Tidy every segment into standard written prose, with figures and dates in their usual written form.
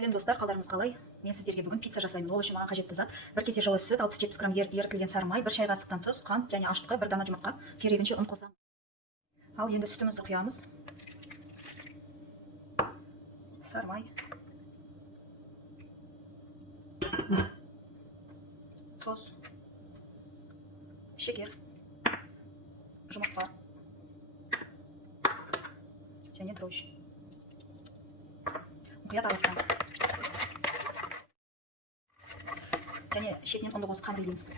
Сәлем достар, қалдарыңыз қалай? Мен сіздерге бүгін пицца жасаймын. Ол үшін маған қажетті зат: 1 кесе жылы сүт, 60-70 грамм ерітілген сары май, 1 шай қасықтан тұз, қант және ашытқы, 1 дана жұмыртқа, керегінше ұн қосамын. Ал енді сүтімізді құямыз. Сары май, тұз, шекер, жұмыртқа және дрожжи. Мұқият араластырамыз. Және шетінен ұнды қосып қамырлаймыз.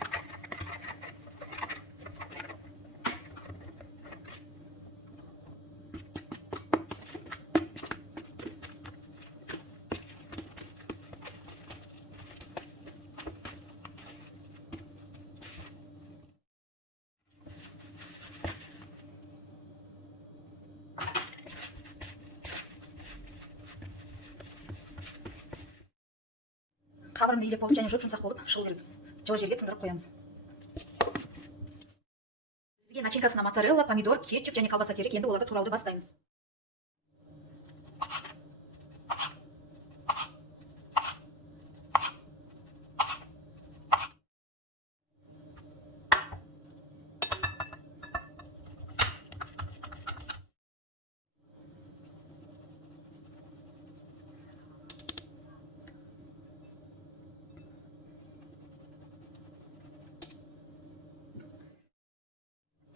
Қабырым илеп болып және жұмсақ болып шығу керек. Жылы жерге тындырып қоямыз. Сізге начинкасына моцарелла, помидор, кетчуп және колбаса керек. Енді оларды турауды бастаймыз.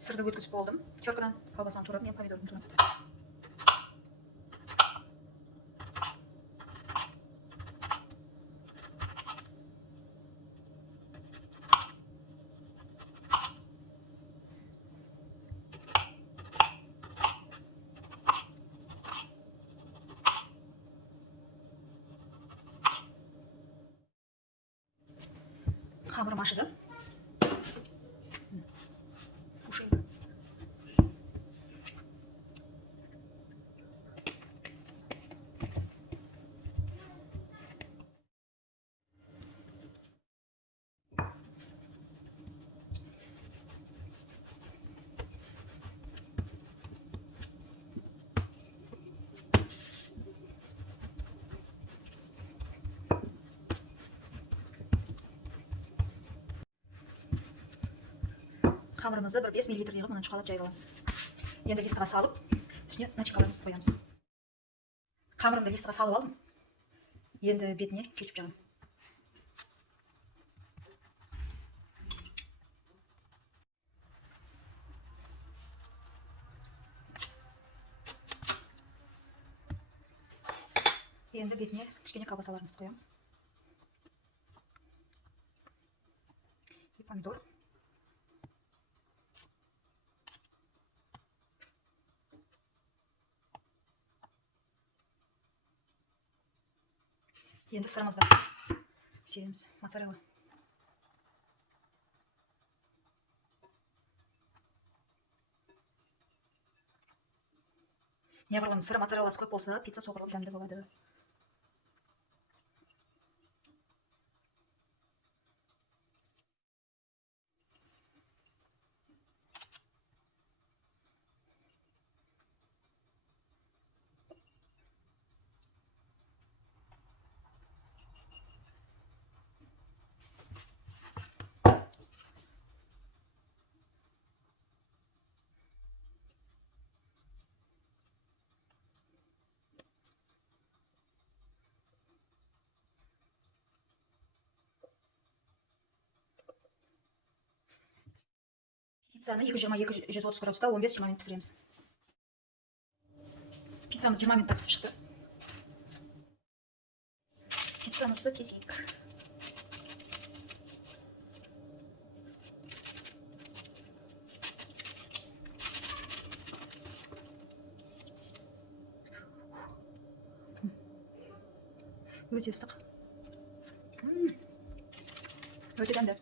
Сырды өткізіп болдым. Теркадан колбасаны турадым, мен помидорын турадым. Қамырым ашыды. Қамырымызды 5 мл қылып мына шұқалап жайып аламыз. Енді листыға салып, үстіне начинкаларымызды қоямыз. Қамырымды листыға салып алдым. Енді бетіне кетчуп жағамын. Енді бетіне кішкене колбасаларымызды қоямыз. Помидор. Енді сырымызды себеміз. Моцарелла. Неғұрлым сыры моцарелласы көп болса, пицца соғұрлым дәмді болады. Пиццаны 220-230 градуста 15-20 минут пісіреміз. Пиццамыз 20 минутта пісіп шықты. Пиццамызды кесейік. Өте ыстық. Өте дәмді.